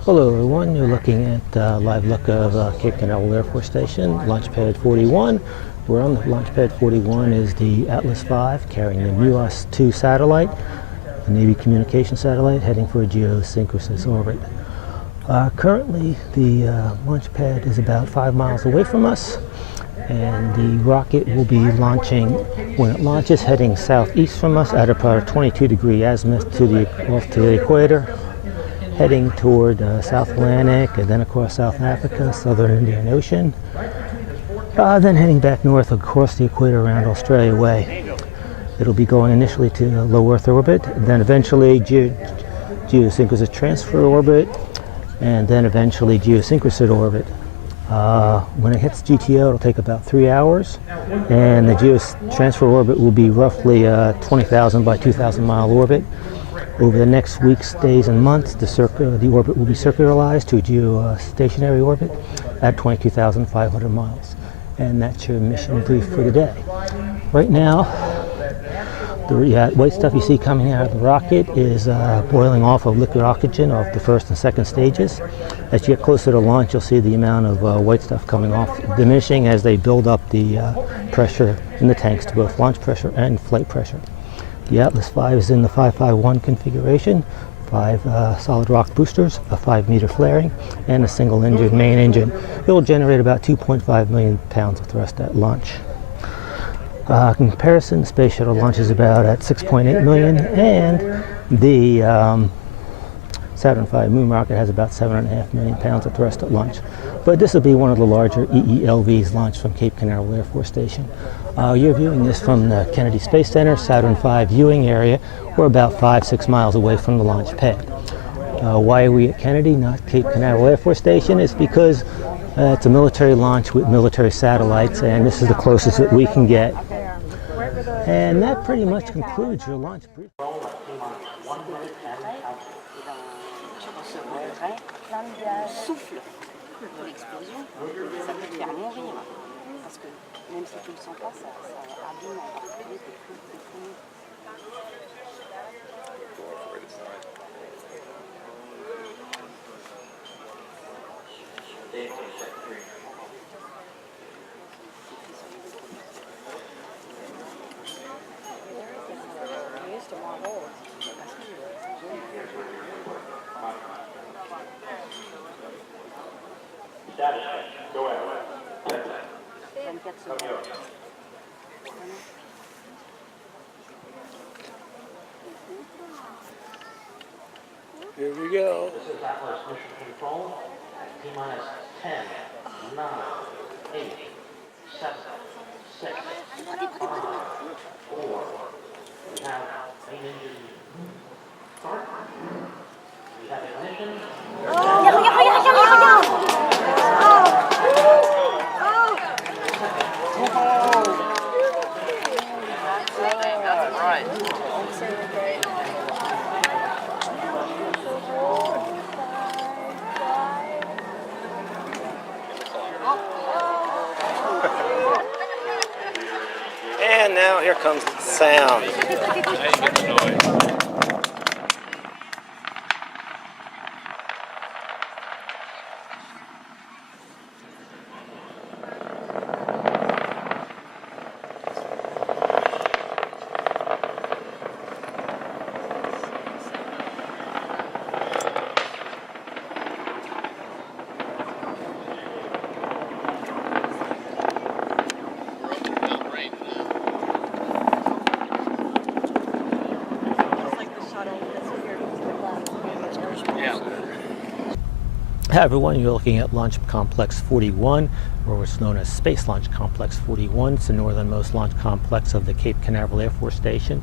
Hello everyone, you're looking at a live look of Cape Canaveral Air Force Station, Launch Pad 41. We're on the Launch Pad 41 is the Atlas V carrying the MUOS 2 satellite, the Navy communication satellite heading for a geosynchronous orbit. Currently the launch pad is about 5 miles away from us, and the rocket will be launching, when it launches, heading southeast from us at about a 22-degree azimuth off to the equator, heading toward South Atlantic and then across South Africa, Southern Indian Ocean, then heading back north across the equator around Australia Way. It'll be going initially to low Earth orbit, then eventually geosynchronous transfer orbit, and then eventually geosynchronous orbit. When it hits GTO, it'll take about 3 hours, and the geotransfer orbit will be roughly 20,000 by 2,000 mile orbit. Over the next weeks, days, and months, the orbit will be circularized to a geostationary orbit at 22,500 miles. And that's your mission brief for the day. Right now, the white stuff you see coming out of the rocket is boiling off of liquid oxygen off the first and second stages. As you get closer to launch, you'll see the amount of white stuff coming off diminishing as they build up the pressure in the tanks to both launch pressure and flight pressure. The Atlas V is in the 551 configuration, 5 solid rocket boosters, a 5-meter flaring, and a single engine main engine. It will generate about 2.5 million pounds of thrust at launch. In comparison, the Space Shuttle launches about at 6.8 million, and the Saturn V moon rocket has about 7.5 million pounds of thrust at launch. But this will be one of the larger EELVs launched from Cape Canaveral Air Force Station. You're viewing this from the Kennedy Space Center, Saturn V viewing area. We're about 5-6 miles away from the launch pad. Why are we at Kennedy, not Cape Canaveral Air Force Station? It's because it's a military launch with military satellites, and this is the closest that we can get. And that pretty much concludes your launch brief. Souffle de l'explosion, ça peut te faire mourir. Parce que même si tu ne le sens pas, ça abîme en particulier tes poumons. Go ahead. 24 secondes. Here we go. This is Atlas Mission Control. T-minus 10, 9, 8, 7, 6, 5, 4. We have main engine start. We have ignition. Regarde! And now here comes the sound. Hi everyone, you're looking at Launch Complex 41, or what's known as Space Launch Complex 41. It's the northernmost launch complex of the Cape Canaveral Air Force Station,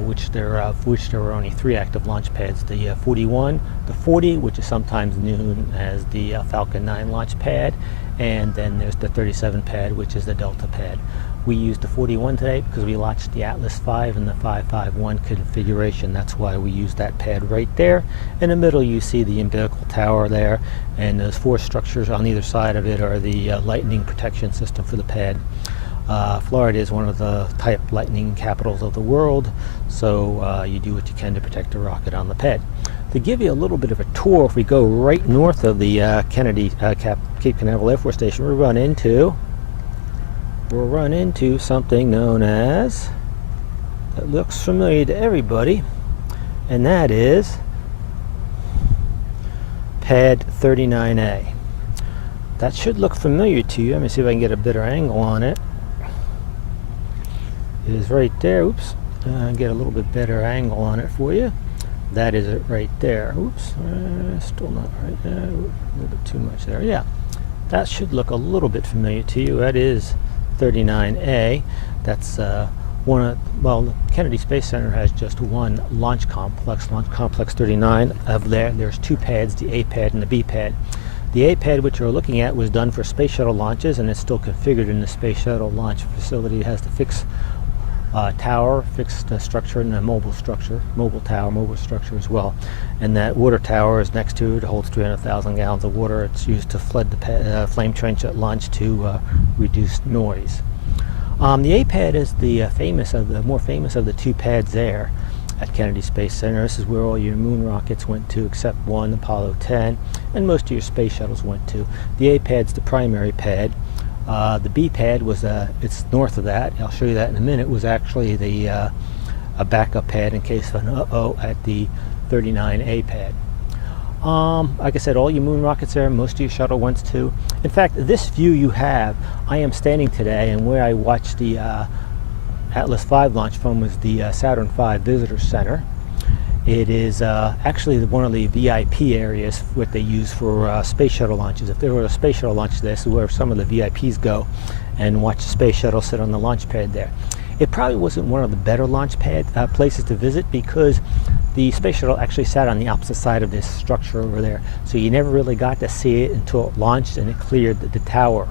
which there are only 3 active launch pads. The 41, the 40, which is sometimes known as the Falcon 9 launch pad, and then there's the 37 pad, which is the Delta pad. We used the 41 today because we launched the Atlas V in the 551 configuration. That's why we used that pad right there. In the middle you see the umbilical tower there, and those 4 structures on either side of it are the lightning protection system for the pad. Florida is one of the type lightning capitals of the world, so you do what you can to protect a rocket on the pad. To give you a little bit of a tour, if we go right north of the Cape Canaveral Air Force Station, we'll run into something known as, that looks familiar to everybody, and that is Pad 39A. That should look familiar to you. Let me see if I can get a better angle on it. It is right there. Oops. Get a little bit better angle on it for you. That is it right there. Oops. Still not right there. A little bit too much there. Yeah. That should look a little bit familiar to you. That is 39A. That's the Kennedy Space Center has just one launch complex, Launch Complex 39. There's two pads, the A pad and the B pad. The A pad, which you're looking at, was done for space shuttle launches, and it's still configured in the space shuttle launch facility. It has the fixed tower, fixed structure, and a mobile structure, mobile tower, mobile structure as well. And that water tower is next to it. It holds 300,000 gallons of water. It's used to flood the flame trench at launch to reduce noise. The A pad is the more famous of the two pads there at Kennedy Space Center. This is where all your moon rockets went to, except one, Apollo 10, and most of your space shuttles went to. The A pad's the primary pad. The B pad was it's north of that. I'll show you that in a minute. Was actually a backup pad in case of an uh-oh at the 39A pad. Like I said, all your moon rockets there, most of your shuttle went to. In fact, this view you have, I am standing today, and where I watched the Atlas V launch from was the Saturn V Visitor Center. It is actually one of the VIP areas what they use for space shuttle launches. If there were a space shuttle launch, this is where some of the VIPs go and watch the space shuttle sit on the launch pad there. It probably wasn't one of the better launch pad places to visit because the space shuttle actually sat on the opposite side of this structure over there. So you never really got to see it until it launched and it cleared the tower.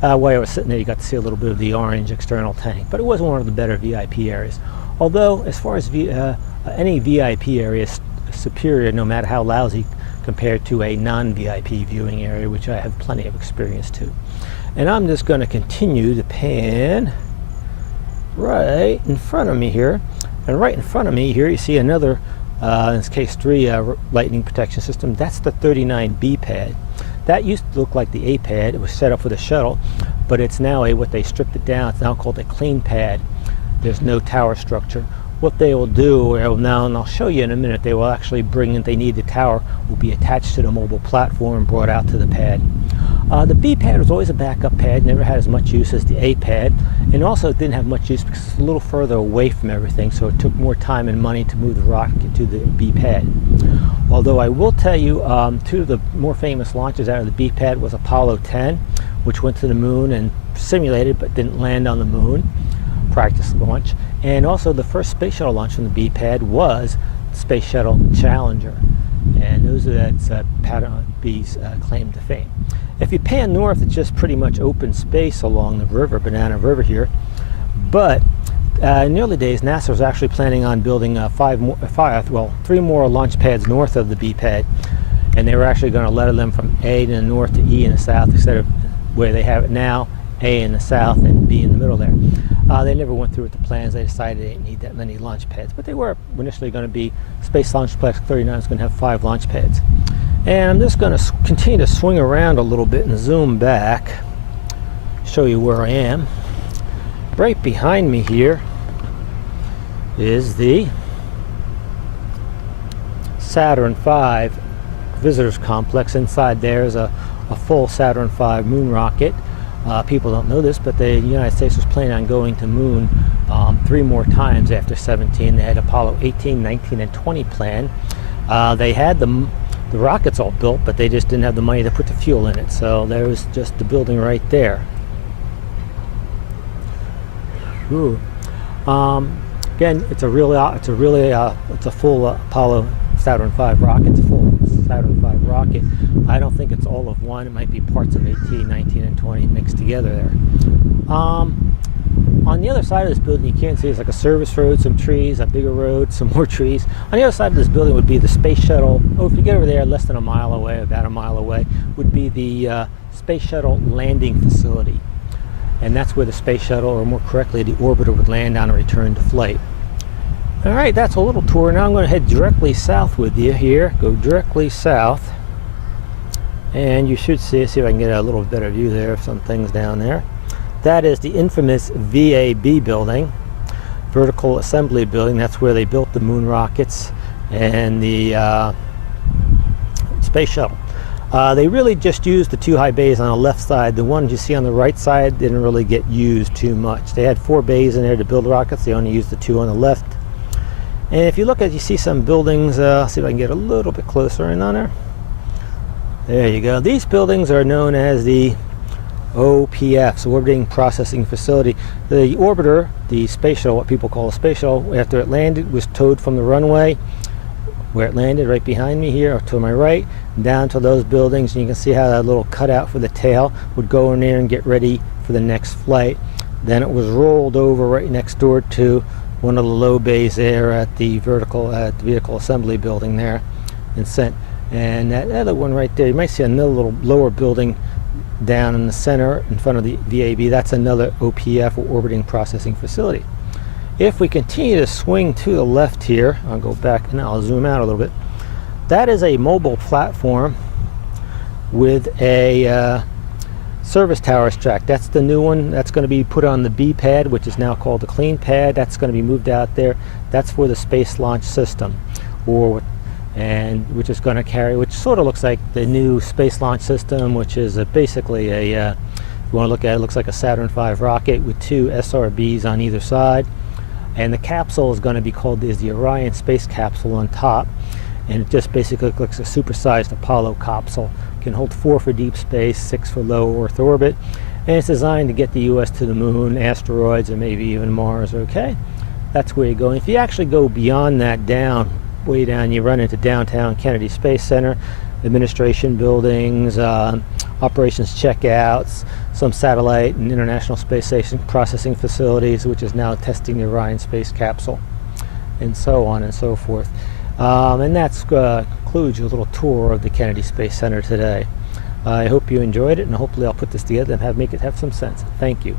While I was sitting there, you got to see a little bit of the orange external tank, but it wasn't one of the better VIP areas. Although, as far as any VIP area is superior, no matter how lousy, compared to a non-VIP viewing area, which I have plenty of experience to. And I'm just going to continue to pan right in front of me here. And right in front of me here, you see another, in this case 3 lightning protection system. That's the 39B pad. That used to look like the A pad. It was set up for the shuttle, but it's now what they stripped it down. It's now called a clean pad. There's no tower structure. What they will do now, and I'll show you in a minute, they will actually bring in, they need the tower, will be attached to the mobile platform and brought out to the pad. The B pad was always a backup pad, never had as much use as the A pad, and also it didn't have much use because it's a little further away from everything, so it took more time and money to move the rocket to the B pad. Although I will tell you, two of the more famous launches out of the B pad was Apollo 10, which went to the moon and simulated but didn't land on the moon, practice launch, and also the first space shuttle launch from the B pad was Space Shuttle Challenger, and those are that's B's claim to fame. If you pan north, it's just pretty much open space along the river, Banana River here. But in the early days, NASA was actually planning on building 3 more launch pads north of the B pad, and they were actually going to let them from A in the north to E in the south instead of where they have it now, A in the south and B in the middle there. They never went through with the plans. They decided they didn't need that many launch pads, but they were initially going to be Space Launch Complex 39 is going to have 5 launch pads. And I'm just going to continue to swing around a little bit and zoom back, show you where I am. Right behind me here is the Saturn V Visitors Complex. Inside there is a full Saturn V moon rocket. People don't know this, but the United States was planning on going to moon 3 more times after 17. They had Apollo 18, 19, and 20 planned. They had the rockets all built, but they just didn't have the money to put the fuel in it. So there was just the building right there. Ooh. Again, it's a full Apollo Saturn V rocket. It's a full Saturn V rocket. I don't think it's all of one. It might be parts of 18, 19, and 20 mixed together there. On the other side of this building, you can't see it's like a service road, some trees, a bigger road, some more trees. On the other side of this building would be the space shuttle. Oh, if you get over there, less than a mile away, about a mile away, would be the space shuttle landing facility. And that's where the space shuttle, or more correctly, the orbiter would land on and return to flight. All right, that's a little tour. Now I'm going to head directly south with you here. Go directly south. And you should see if I can get a little better view there of some things down there. That is the infamous VAB building, Vertical Assembly Building. That's where they built the moon rockets and the space shuttle. They really just used the 2 high bays on the left side. The ones you see on the right side didn't really get used too much. They had 4 bays in there to build rockets. They only used the 2 on the left. And if you look at, you see some buildings. See if I can get a little bit closer in on there. There you go. These buildings are known as the OPFs, Orbiting Processing Facility. The orbiter, the space shuttle, what people call a space shuttle, after it landed, was towed from the runway where it landed, right behind me here, to my right, down to those buildings. And you can see how that little cutout for the tail would go in there and get ready for the next flight. Then it was rolled over right next door to one of the low bays there at the vehicle assembly building there, and sent. And that other one right there, you might see another little lower building down in the center in front of the VAB. That's another OPF, or Orbiting Processing Facility. If we continue to swing to the left here, I'll go back and I'll zoom out a little bit. That is a mobile platform with a service tower track. That's the new one. That's going to be put on the B pad, which is now called the clean pad. That's going to be moved out there. That's for the Space Launch System, which is going to carry, which sort of looks like the new Space Launch System, which is basically a, if you want to look at it, looks like a Saturn V rocket with 2 SRBs on either side. And the capsule is going to be called the Orion Space Capsule on top. And it just basically looks like a supersized Apollo capsule. It can hold 4 for deep space, 6 for low Earth orbit. And it's designed to get the U.S. to the moon, asteroids, and maybe even Mars, okay? That's where you're going. If you actually go beyond that down, way down, you run into downtown Kennedy Space Center, administration buildings, operations checkouts, some satellite and International Space Station processing facilities, which is now testing the Orion space capsule, and so on and so forth. And that concludes your little tour of the Kennedy Space Center today. I hope you enjoyed it, and hopefully I'll put this together and make it have some sense. Thank you.